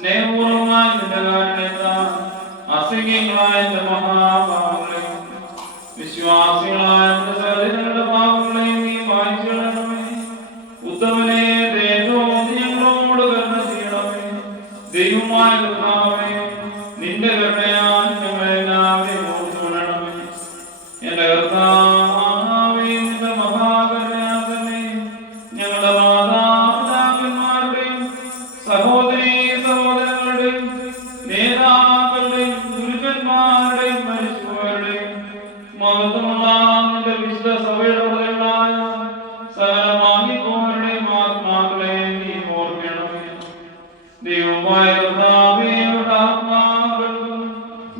സ്നേഹപൂർവമായ ചിന്തകാരണത അസംഖ്യങ്ങളായ മഹാഭാവങ്ങളെയും വിശ്വാസികളായ സഹോദരങ്ങളുടെ പാപങ്ങളെയും നീ വായിച്ചു കളയണമേ ഉത്തമനെ ദേഹവും ഞങ്ങളോട് കരുണ ചെയ്യണമേ ദൈവമായ കർത്താവേ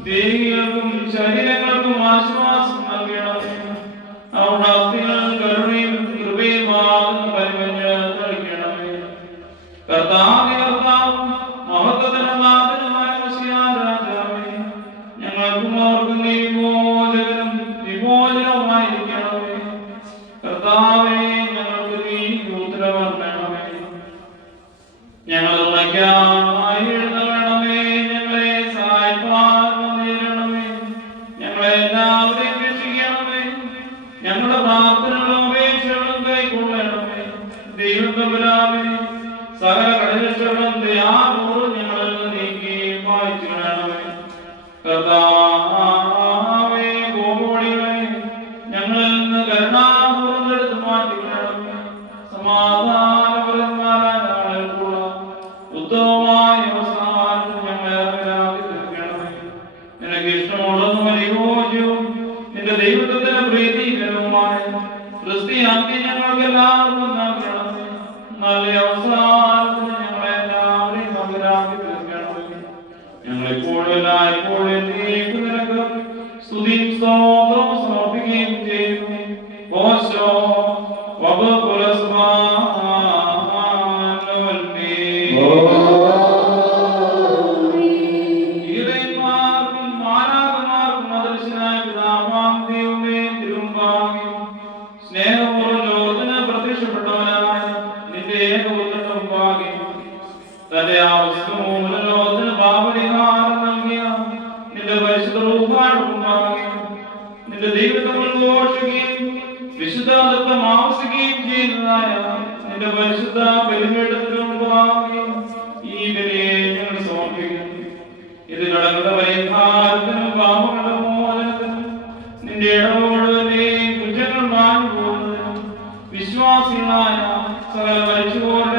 ദേവികൾക്കും ശരീരങ്ങൾക്കും ആശ്വാസം നൽകണം. അവരുടെ അസ്ഥികൾ കരുണയും കൃപയുമാകുന്ന പരിമഞ്ഞ് ഞങ്ങൾ സകല കഠിനശ്രമത്തെ ആ നൂറ് നീക്കി പായിച്ചു കർത്താവേ ഗോമോടികളെ ഞങ്ങളിൽ നിന്ന് കരുണാപൂർവം എടുത്ത് മാറ്റിക്കണമേ ഞങ്ങളെ തീർക്കണമേ. നിനക്ക് ഇഷ്ടമുള്ളതും അനുയോജ്യവും നിന്റെ ദൈവത്തിന്റെ പ്രീതികരവുമായ ക്രിസ്തി അന്ത്യം ഞങ്ങൾക്ക് എല്ലാവർക്കും നൽകണം നല്ല അവസാനത്തിന് ഞങ്ങളെ എല്ലാവരെയും പകരാക്കി തീർക്കണമേ ഞങ്ങളെപ്പോഴും എല്ലായ്പ്പോഴും എന്നേക്കും നിനക്ക് സ്തുതിയും സ്തോത്രവും സമർപ്പിക്കുകയും ചെയ്യുന്നു. മുമ്പാകെയും തന്റെ ആവശ്യമൂലം ലോകത്തിന് പാപരിഹാരം നൽകിയ നിന്റെ പരിശുദ്ധ റൂഹായുടെ മുമ്പാകെയും നിന്റെ ദൈവത്തെ ഘോഷിക്കുകയും വിശുദ്ധ ചെയ്യുന്നതായ നിന്റെ പരിശുദ്ധ ബലിപീഠത്തിന് മുമ്പാകെയും ഈ വിലയെ ഞങ്ങൾ സമർപ്പിക്കുന്നു. ഇത് കടങ്ങളുടെ പരിഹാരത്തിനും നിന്റെ ഇടപെടലിന്റെയും കുറ്റങ്ങൾ മാഞ്ഞു പോകുന്നതിനും വിശ്വാസികളായ സകല മരിച്ചുപോരുടെ